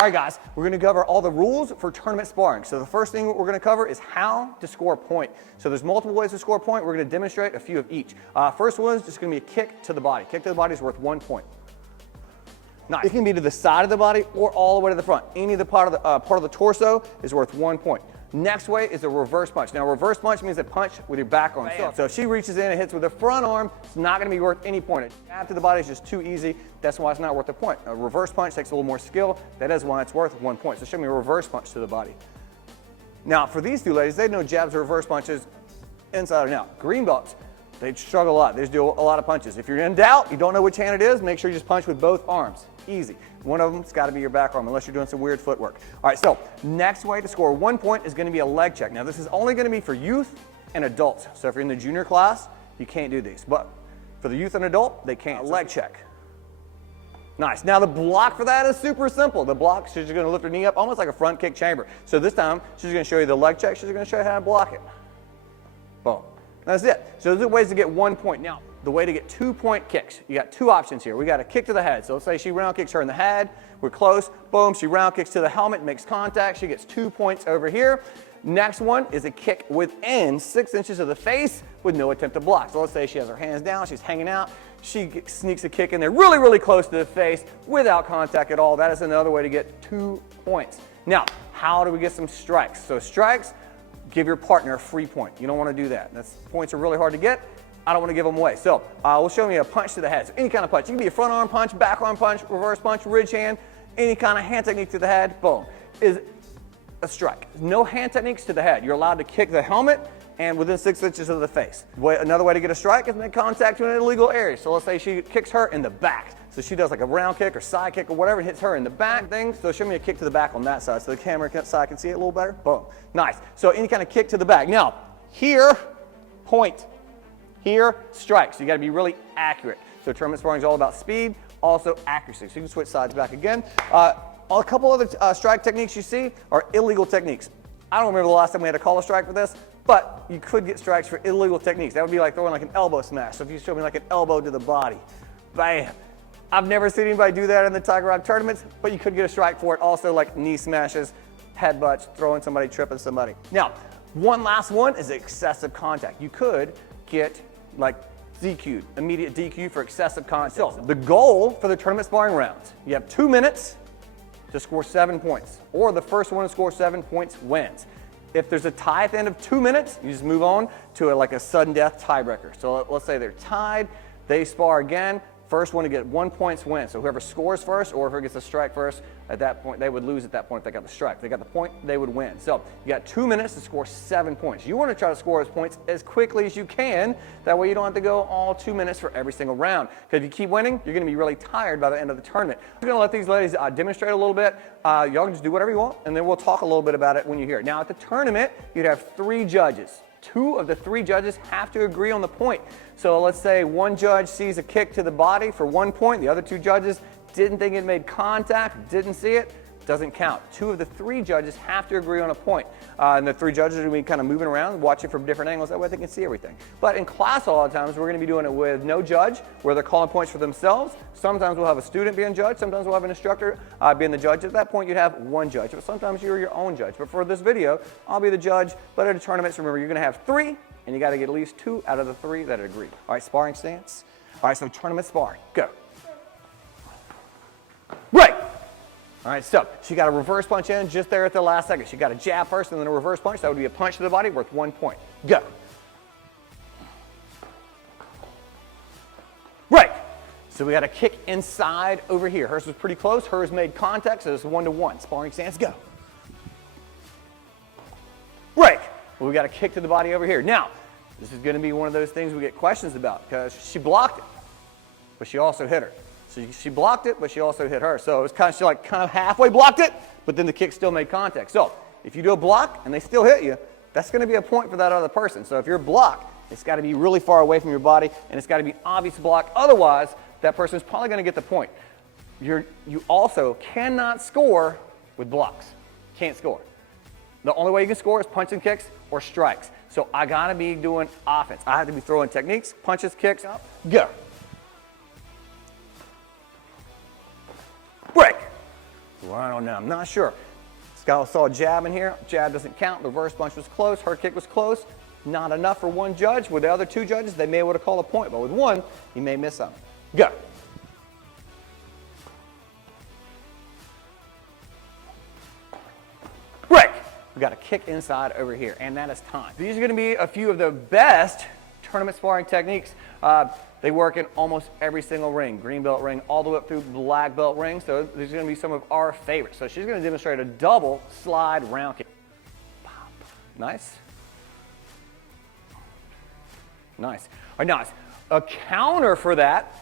All right, guys, we're going to cover all the rules for tournament sparring. So the first thing we're going to cover is how to score a point. So there's multiple ways to score a point. We're going to demonstrate a few of each. First one is just going to be a kick to the body. Kick to the body is worth 1 point. Nice. It can be to the side of the body or all the way to the front. Any of the part of the torso is worth 1 point. Next way is a reverse punch. Now, reverse punch means a punch with your back arm. So if she reaches in and hits with her front arm, it's not going to be worth any point. A jab to the body is just too easy. That's why it's not worth a point. A reverse punch takes a little more skill. That is why it's worth 1 point. So show me a reverse punch to the body. Now, for these two ladies, they know jabs or reverse punches inside and out. Green belts, they struggle a lot. They just do a lot of punches. If you're in doubt, you don't know which hand it is, make sure you just punch with both arms. Easy. One of them's got to be your back arm unless you're doing some weird footwork. All right, so next way to score 1 point is going to be a leg check. Now, this is only going to be for youth and adults. So if you're in the junior class, you can't do these. But for the youth and adult, they can. A leg check. Nice. Now, the block for that is super simple. The block, she's just going to lift her knee up almost like a front kick chamber. So this time, she's going to show you the leg check. She's going to show you how to block it. Boom. That's it. So there's ways to get 1 point. Now, the way to get 2 point kicks, you got two options here. We got a kick to the head. So let's say she round kicks her in the head. We're close. Boom. She round kicks to the helmet, makes contact. She gets 2 points over here. Next one is a kick within 6 inches of the face with no attempt to block. So let's say she has her hands down. She's hanging out. She sneaks a kick in there really, really close to the face without contact at all. That is another way to get 2 points. Now, how do we get some strikes? So strikes, give your partner a free point. You don't want to do that. Points are really hard to get. I don't want to give them away. So we'll show you a punch to the head. So any kind of punch. It can be a front arm punch, back arm punch, reverse punch, ridge hand, any kind of hand technique to the head, boom, is a strike. No hand techniques to the head. You're allowed to kick the helmet and within 6 inches of the face. Another way to get a strike is make contact to an illegal area. So let's say she kicks her in the back. So she does like a round kick or side kick or whatever and hits her in the back thing. So show me a kick to the back on that side so the camera side can see it a little better. Boom. Nice. So any kind of kick to the back. Now, here, point. Here, strike. So you got to be really accurate. So tournament sparring is all about speed, also accuracy. So you can switch sides back again. A couple other strike techniques you see are illegal techniques. I don't remember the last time we had to call a strike for this, but you could get strikes for illegal techniques. That would be like throwing like an elbow smash. So if you show me like an elbow to the body, bam. I've never seen anybody do that in the Tiger Rock tournaments, but you could get a strike for it. Also like knee smashes, headbutts, throwing somebody, tripping somebody. Now, one last one is excessive contact. You could get like DQ'd, immediate DQ for excessive contact. So the goal for the tournament sparring rounds, you have 2 minutes to score 7 points, or the first one to score 7 points wins. If there's a tie at the end of 2 minutes, you just move on to like a sudden death tiebreaker. So let's say they're tied, they spar again. First one to get 1 point wins. So whoever scores first, or whoever gets a strike first, at that point, they would lose at that point if they got the strike. If they got the point, they would win. So you got 2 minutes to score 7 points. You want to try to score those points as quickly as you can. That way you don't have to go all 2 minutes for every single round. Because if you keep winning, you're going to be really tired by the end of the tournament. I'm going to let these ladies demonstrate a little bit. Y'all can just do whatever you want, and then we'll talk a little bit about it when you're here. Now at the tournament, you'd have 3 judges. 2 of the 3 judges have to agree on the point. So let's say one judge sees a kick to the body for 1 point. The other 2 judges didn't think it made contact, didn't see it, doesn't count. 2 of the 3 judges have to agree on a point. And the 3 judges are going to be kind of moving around, watching from different angles. That way they can see everything. But in class a lot of times, we're going to be doing it with no judge, where they're calling points for themselves. Sometimes we'll have a student being judged. Sometimes we'll have an instructor being the judge. At that point, you'd have 1 judge. But sometimes you're your own judge. But for this video, I'll be the judge. But at a tournament, remember, you're going to have 3, and you got to get at least 2 out of the 3 that agree. All right, sparring stance. All right, so tournament sparring. Go. Right. All right, so she got a reverse punch in just there at the last second. She got a jab first and then a reverse punch. That would be a punch to the body worth 1 point. Go. Right. So we got a kick inside over here. Hers was pretty close. Hers made contact, so it's 1-to-1. Sparring stance, go. Break. Well, we got a kick to the body over here. Now, this is going to be one of those things we get questions about because she blocked it, but she also hit her. So she blocked it, but she also hit her. So it was kind of halfway blocked it, but then the kick still made contact. So if you do a block and they still hit you, that's going to be a point for that other person. So if you're blocked, it's got to be really far away from your body, and it's got to be obvious block. Otherwise, that person's probably going to get the point. You also cannot score with blocks. Can't score. The only way you can score is punches, kicks, or strikes. So I got to be doing offense. I have to be throwing techniques, punches, kicks, up, go. Break. Well, I don't know. I'm not sure. Scott saw a jab in here. Jab doesn't count. The reverse punch was close. Her kick was close. Not enough for one judge. With the other two judges, they may would have called a point, but with one, he may miss some. Go. Break. We got a kick inside over here, and that is time. These are going to be a few of the best tournament sparring techniques. They work in almost every single ring, green belt ring, all the way up through black belt ring. So these are going to be some of our favorites. So she's going to demonstrate a double slide round kick. Pop. Nice. Nice. All right, nice. A counter for that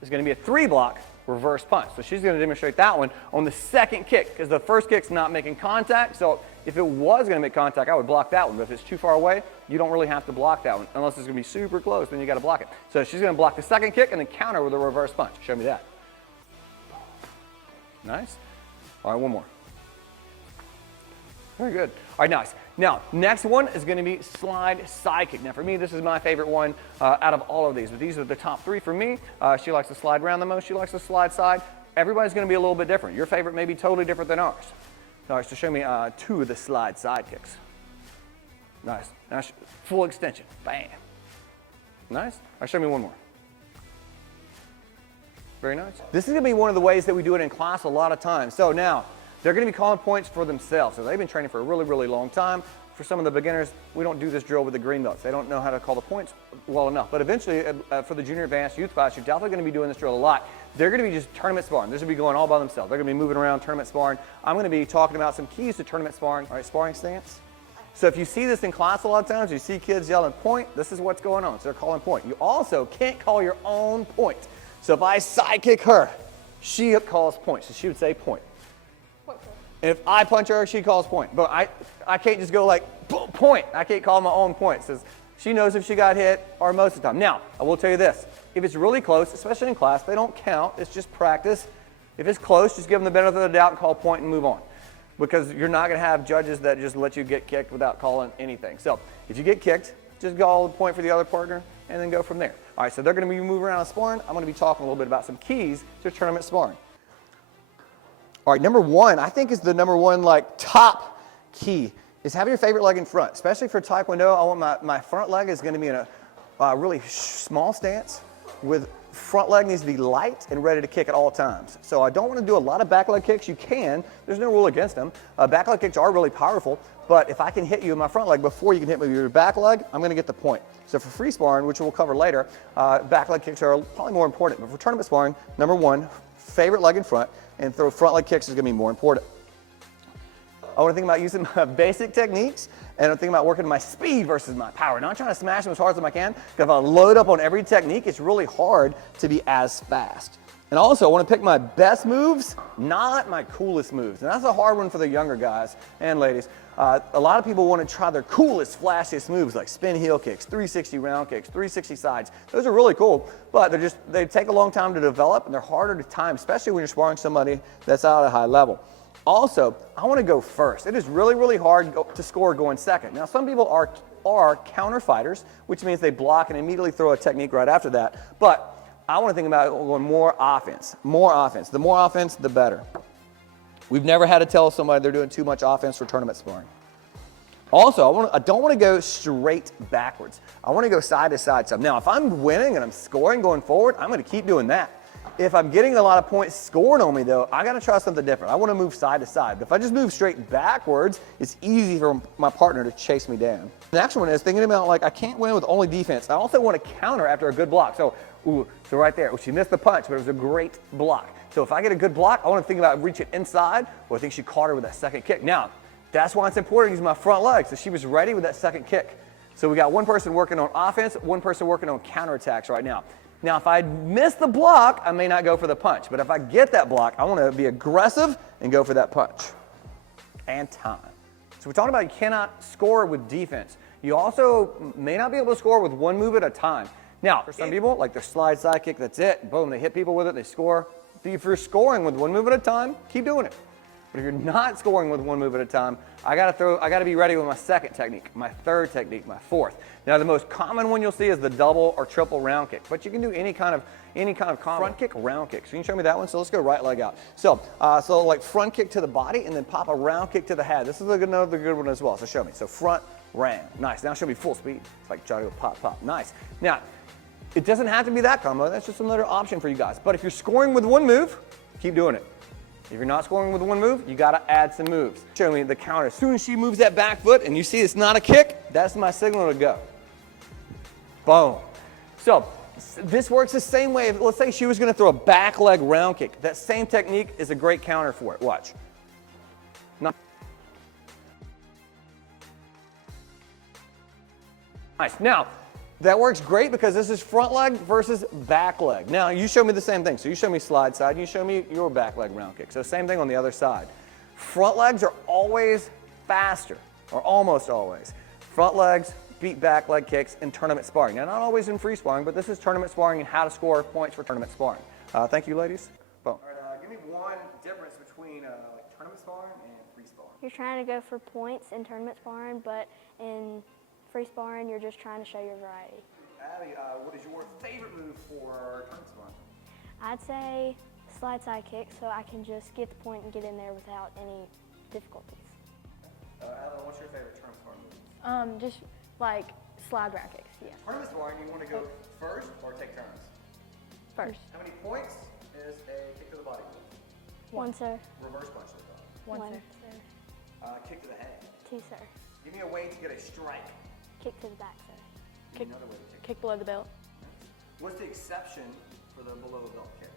is going to be a 3-block reverse punch. So she's going to demonstrate that one on the second kick because the first kick's not making contact. So if it was going to make contact, I would block that one. But if it's too far away, you don't really have to block that one unless it's going to be super close. Then you got to block it. So she's going to block the second kick and then counter with a reverse punch. Show me that. Nice. All right, one more. Very good. All right, nice. Now, next one is going to be slide side kick. Now, for me, this is my favorite one out of all of these. But these are the top 3 for me. She likes to slide around the most. She likes to slide side. Everybody's going to be a little bit different. Your favorite may be totally different than ours. All right, so show me 2 of the slide side kicks. Nice. Now, full extension. Bam. Nice. All right, show me one more. Very nice. This is going to be one of the ways that we do it in class a lot of times. So now, they're going to be calling points for themselves. So they've been training for a really, really long time. For some of the beginners, we don't do this drill with the green belts. They don't know how to call the points well enough. But eventually, for the junior advanced youth class, you're definitely going to be doing this drill a lot. They're going to be just tournament sparring. They're going to be going all by themselves. They're going to be moving around tournament sparring. I'm going to be talking about some keys to tournament sparring. All right, sparring stance. So if you see this in class a lot of times, you see kids yelling point, this is what's going on. So they're calling point. You also can't call your own point. So if I side kick her, she calls point. So she would say point. And if I punch her, she calls point. But I can't just go like, boom, point. I can't call my own point. So she knows if she got hit or most of the time. Now, I will tell you this. If it's really close, especially in class, they don't count. It's just practice. If it's close, just give them the benefit of the doubt and call point and move on. Because you're not going to have judges that just let you get kicked without calling anything. So if you get kicked, just call the point for the other partner and then go from there. All right, so they're going to be moving around sparring. I'm going to be talking a little bit about some keys to tournament sparring. All right, number 1, I think is the number 1 like top key is having your favorite leg in front. Especially for Taekwondo, I want my front leg is going to be in a really small stance with front leg needs to be light and ready to kick at all times. So I don't want to do a lot of back leg kicks. You can. There's no rule against them. Back leg kicks are really powerful, but if I can hit you in my front leg before you can hit me with your back leg, I'm going to get the point. So for free sparring, which we'll cover later, back leg kicks are probably more important. But for tournament sparring, number 1, favorite leg in front, and throw front leg kicks is going to be more important. I want to think about using my basic techniques, and I'm thinking about working my speed versus my power. Not trying to smash them as hard as I can, because if I load up on every technique, it's really hard to be as fast. And also, I want to pick my best moves, not my coolest moves. And that's a hard one for the younger guys and ladies. A lot of people want to try their coolest, flashiest moves like spin heel kicks, 360 round kicks, 360 sides. Those are really cool, but they take a long time to develop and they're harder to time, especially when you're sparring somebody that's out at a high level. Also, I want to go first. It is really, really hard to score going second. Now, some people are counter fighters, which means they block and immediately throw a technique right after that. But I want to think about going more offense. More offense. The more offense, the better. We've never had to tell somebody they're doing too much offense for tournament sparring. Also, I don't want to go straight backwards. I want to go side to side some. Now, if I'm winning and I'm scoring going forward, I'm going to keep doing that. If I'm getting a lot of points scored on me, though, I got to try something different. I want to move side to side. But if I just move straight backwards, it's easy for my partner to chase me down. The next one is thinking about, like, I can't win with only defense. I also want to counter after a good block. So right there. She missed the punch, but it was a great block. So if I get a good block, I want to think about reaching inside. Well, I think she caught her with that second kick. Now, that's why it's important to use my front leg. So she was ready with that second kick. So we got one person working on offense, one person working on counterattacks right now. Now, if I miss the block, I may not go for the punch. But if I get that block, I want to be aggressive and go for that punch. And time. So we're talking about you cannot score with defense. You also may not be able to score with one move at a time. Now, for some people, like their slide side kick, that's it. Boom, they hit people with it, they score. If you're scoring with one move at a time, keep doing it. But if you're not scoring with one move at a time, I gotta be ready with my second technique, my third technique, my fourth. Now the most common one you'll see is the double or triple round kick, but you can do any kind of combo. Front kick, round kick. So you can show me that one. So let's go right leg out. So like front kick to the body and then pop a round kick to the head. This is another good one as well. So show me. So front, round. Nice. Now show me full speed. It's like try to go pop, pop. Nice. Now, it doesn't have to be that combo. That's just another option for you guys. But if you're scoring with one move, keep doing it. If you're not scoring with one move, you gotta add some moves. Show me the counter. As soon as she moves that back foot and you see it's not a kick, that's my signal to go. Boom. So this works the same way. Let's say she was gonna throw a back leg round kick. That same technique is a great counter for it. Watch. Nice. Now, that works great because this is front leg versus back leg. Now, you show me the same thing. So you show me slide side, you show me your back leg round kick. So same thing on the other side. Front legs are always faster, or almost always. Front legs beat back leg kicks in tournament sparring. Now, not always in free sparring, but this is tournament sparring and how to score points for tournament sparring. Thank you, ladies. Boom. All right, give me one difference between like tournament sparring and free sparring. You're trying to go for points in tournament sparring, but in free sparring, you're just trying to show your variety. Abby, what is your favorite move for tournament sparring? I'd say slide side kick, so I can just get the point and get in there without any difficulties. Adeline, what's your favorite tournament sparring move? Just like slide round kicks, yeah. Tournament sparring, you want to go first or take turns? First. How many points is a kick to the body? One, sir. Reverse punch to the body. One, sir. Kick to the head. Two, sir. Give me a way to get a strike. Kick to the back, sir. Give me another way to kick. Kick below the belt. What's the exception for the below the belt kick?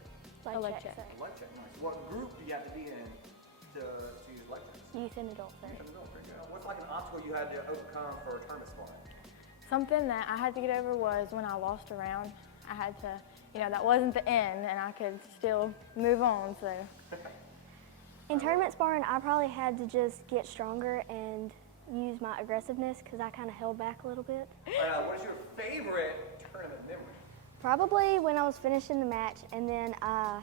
Leg check. sir. Leg check. Nice. What group do you have to be in to use leg checks? Youth and adult, sir. What's like an obstacle you had to overcome for tournament sparring? Something that I had to get over was when I lost a round. I had to, that wasn't the end, and I could still move on, so. In tournament sparring, I probably had to just get stronger and use my aggressiveness because I kind of held back a little bit. What is your favorite tournament memory? Probably when I was finishing the match and then I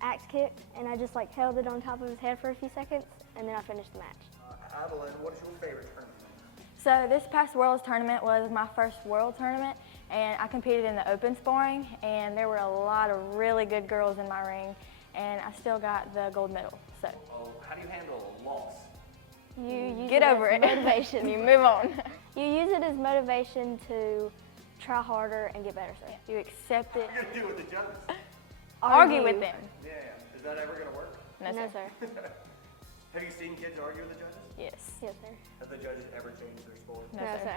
axe kicked and I just like held it on top of his head for a few seconds and then I finished the match. Adeline, what is your favorite tournament memory? So this past Worlds tournament was my first World tournament, and I competed in the open sparring, and there were a lot of really good girls in my ring, and I still got the gold medal. So. How do you handle a loss? You use Get over it. Motivation. You move on. You use it as motivation to try harder and get better, sir. You accept it. What are you going to do with the judges? Argue with them. Yeah. Is that ever going to work? No, No, sir. sir. Have you seen kids argue with the judges? Yes. Yes, sir. Have the judges ever changed their score? No, No, sir. sir.